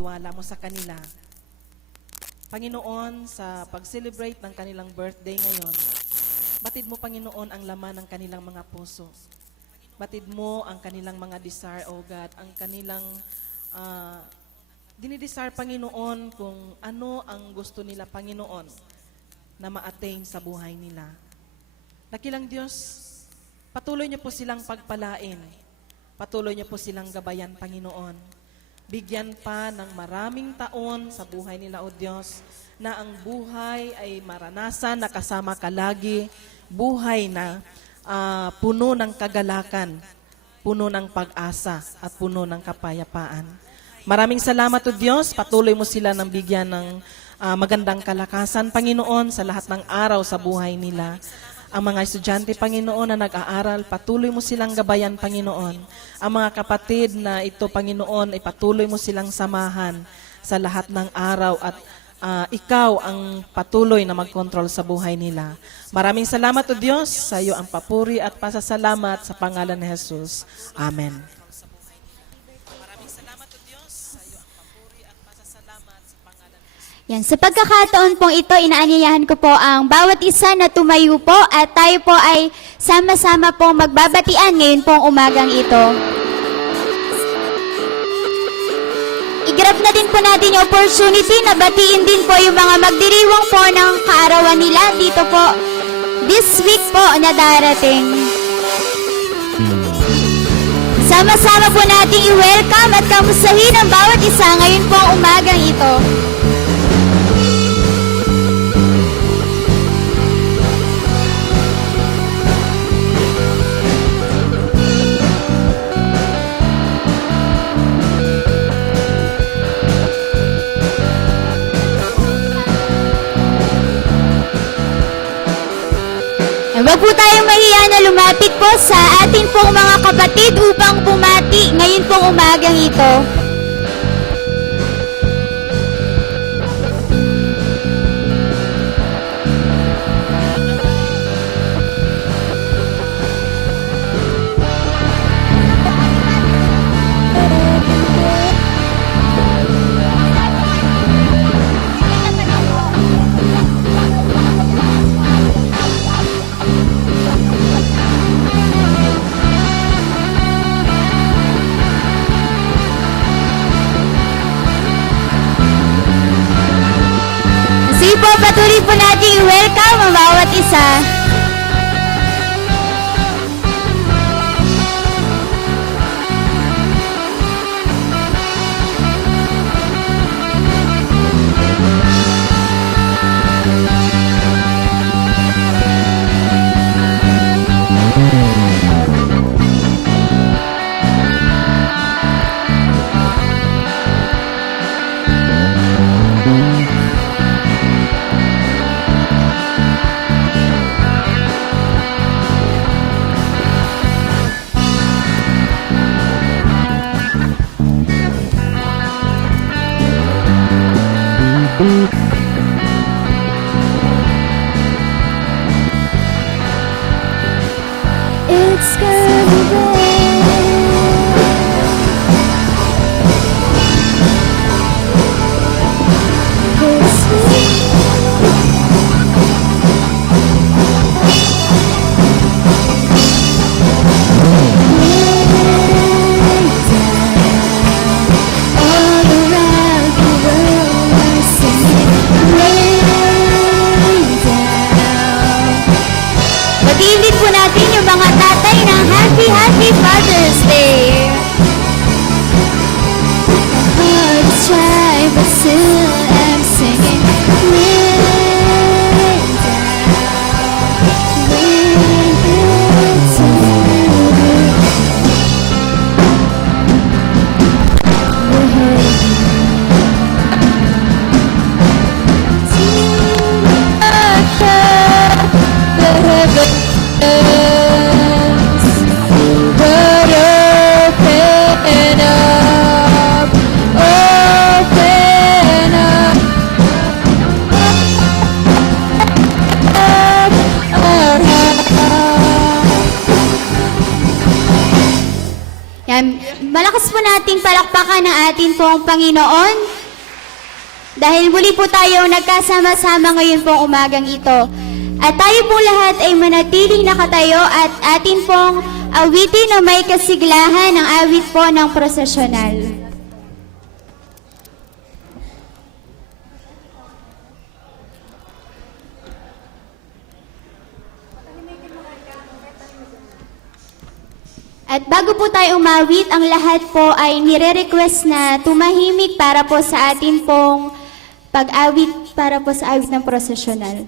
tiwala mo sa kanila. Panginoon, sa pag-celebrate ng kanilang birthday ngayon, batid mo, Panginoon, ang laman ng kanilang mga puso. Batid mo ang kanilang mga desire, O God, ang kanilang dinidesire, Panginoon, kung ano ang gusto nila, Panginoon, na ma-attain sa buhay nila. Dakilang Diyos, patuloy niyo po silang pagpalain. Patuloy niyo po silang gabayan, Panginoon. Bigyan pa ng maraming taon sa buhay nila, O Diyos, na ang buhay ay maranasan na kasama ka lagi, buhay na puno ng kagalakan, puno ng pag-asa, at puno ng kapayapaan. Maraming salamat, O Diyos. Patuloy mo sila ng bigyan ng magandang kalakasan, Panginoon, sa lahat ng araw sa buhay nila. Ang mga estudyante, Panginoon, na nag-aaral, patuloy mo silang gabayan, Panginoon. Ang mga kapatid na ito, Panginoon, ay patuloy mo silang samahan sa lahat ng araw at ikaw ang patuloy na mag-control sa buhay nila. Maraming salamat, O Diyos, sa iyo ang papuri at pasasalamat sa pangalan ni Jesus. Amen. Yan, sa pagkakataon pong ito, inaanyayahan ko po ang bawat isa na tumayo po at tayo po ay sama-sama pong magbabatian ngayon pong umagang ito. I-grab na din po natin yung opportunity na batiin din po yung mga magdiriwang po ng kaarawan nila dito po this week po na darating. Sama-sama po natin i-welcome at kamustahin ang bawat isa ngayon pong umagang ito. Huwag po tayong mahiya na lumapit po sa atin pong mga kapatid upang bumati ngayon pong umagang ito. Sige po, patuloy po natin i-welcome ang bawat isa. It's gonna rain. This week. All around the world we're singing rain down. Batiin din po natin yung mga tatay ng Happy Father's Day. My heart is dry, but still I'm singing rain down, rain Yan, malakas po nating palakpakan ng ating pong Panginoon. dahil muli po tayong nagkasama-sama ngayon pong umagang ito. At tayo po lahat ay manatiling nakatayo at atin pong awitin na may kasiglahan ng awit po ng prosesyonal. At bago po tayo umawit, ang lahat po ay nire-request na tumahimik para po sa atin pong pag-awit para po sa awit ng prosesyonal.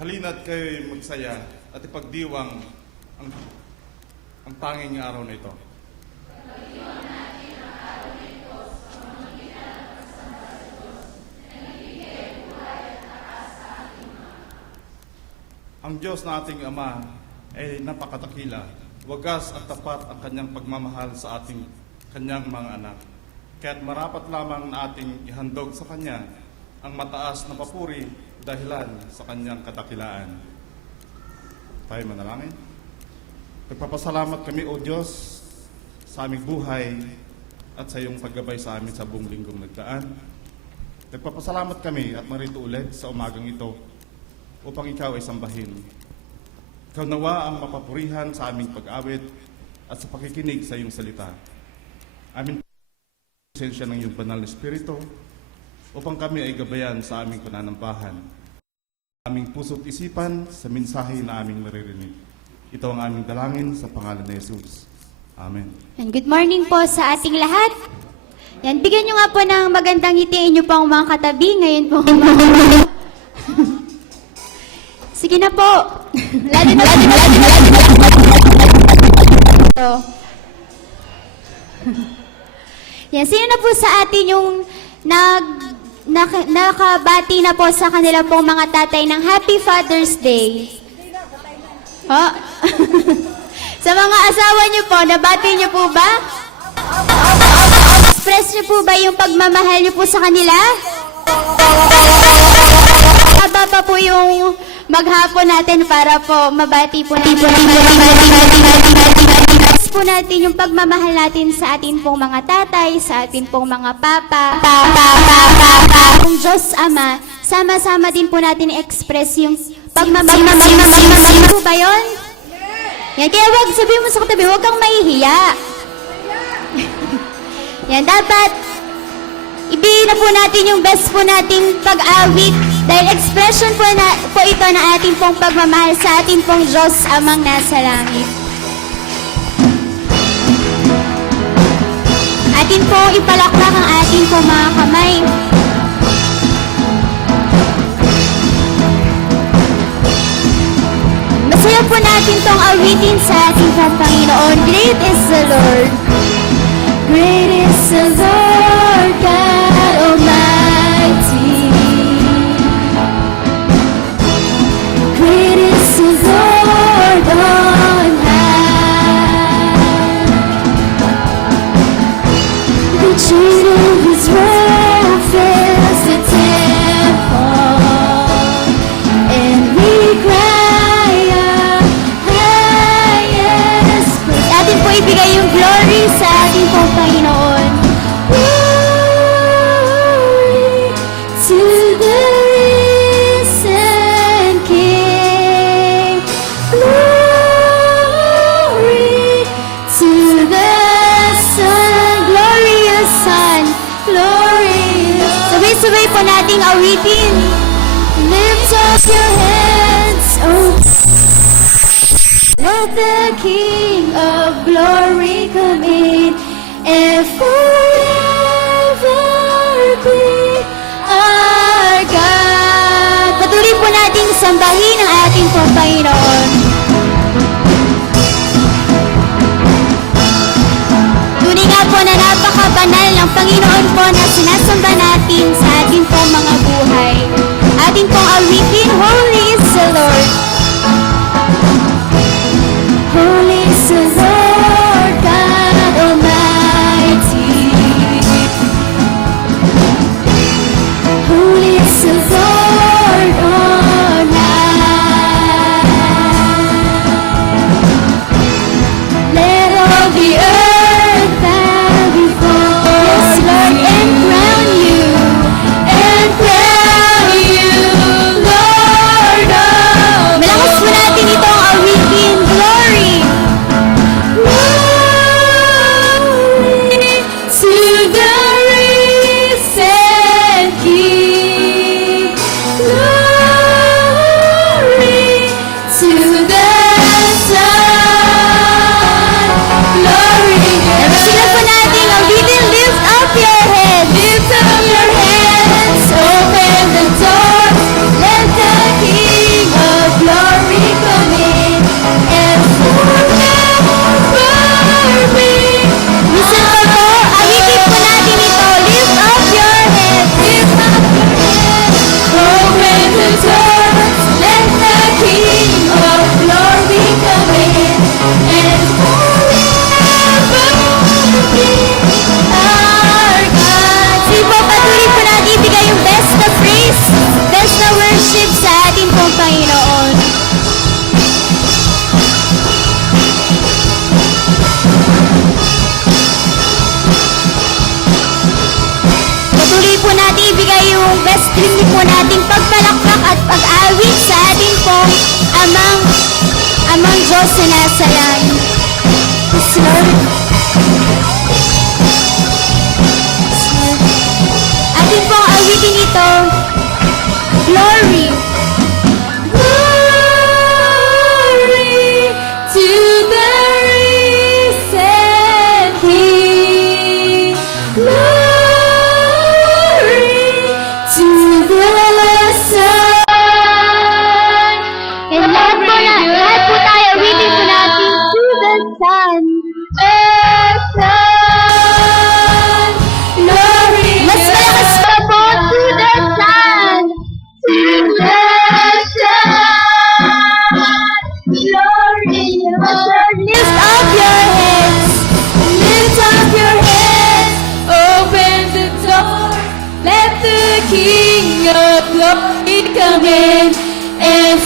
Halina't kayo'y magsaya at ipagdiwang ang tanging araw na ito. Ang Diyos na ating Ama ay napakatakila, wagas at tapat ang kanyang pagmamahal sa ating kanyang mga anak. Kaya't marapat lamang na ating ihandog sa Kanya ang mataas na papuri dahilan sa Kanyang kadakilaan. Tayo manalangin. Nagpapasalamat kami, O Diyos, sa aming buhay at sa iyong paggabay sa amin sa buong linggong nagdaan. Nagpapasalamat kami at marito ulit sa umagang ito upang ikaw ay sambahin. Ikaw nawa ang mapapurihan sa aming pag-awit at sa pakikinig sa iyong salita. Amin presensya ng iyong banal na Espiritu upang kami ay gabayan sa aming pananampahan, aming puso't isipan sa mensahe na aming naririnig. Ito ang aming dalangin sa pangalan ni Jesus. Amen. And good morning po sa ating lahat. Yan, bigyan nyo nga po ng magandang ngiti inyo pong mga katabi. Ngayon po. Sige na po. Lalo na. Yan, sino na po sa atin yung nakabati na po sa kanila pong mga tatay ng Happy Father's Day? Ha? Sa mga asawa niyo po, nabati niyo po ba? Express niyo po ba yung pagmamahal niyo po sa kanila? Haba pa po yung maghapon natin para po mabati po natin. Po natin yung pagmamahal natin sa atin pong mga tatay, sa atin pong mga papa, kung Diyos Ama, sama-sama din po natin i-express yung pagmamahal po ba yun? Yan, kaya wag sabihin mo sa katabi, wag kang mahihiya. Yan, dapat ibigay na po natin yung best po nating pag-awit dahil expression po ito na ating pong pagmamahal sa ating pong Diyos Amang nasa langit. Atin po ipalaklak ang ating po mga kamay. Masaya po natin tong awitin sa ating Panginoon. Great is the Lord. Great is the Lord God Almighty. Great is the Lord on high. The chain of His robe fills the temple, and we cry out, highest praise. Atin po ibigay yung glory sa ating pong Panginoon. Glory to the risen King. Glory to the Son, glorious Son, glorious. Sabay-sabay po nating awitin. Lift up your hands, oh. Let the King of glory come in and forever be our God. Patuloy po nating sambahin ang ating pong Panginoon. Tunay nga po na napakabanal ng Panginoon po na sinasamba natin sa ating pong mga buhay. Ating pong awitin, Holy is the Lord. Holy is the Lord God Almighty. Holy is the Lord on high. Let all the earth bow before us, Lord, and crown you, Lord. Malakas po natin itong awitin. Glory. Glory to the risen King. Glory to the Son. Glory. Sila po natin ang awitin. Lift up your head. Lift up your hands. Open the door. Let the King of glory come in and forever be. Listen po po, awitin po natin ito. Lift up your head. Lift up your head. Open the door. Let the King of glory come in and forever be our God. Sige po, patuloy po natin ibigay yung best na praise, best na worship sa ating pong Panginoon. Patuloy po natin ibigay yung best ring po nating pagpalakpak at pag-awit sa ating pong Amang Diyos na nasa langit. Yes, Lord. Atin pong awitin ito. Glory. Glory to the risen King. Glory to the Son. And lahat po tayo, awitin po natin to the Son. glory come in and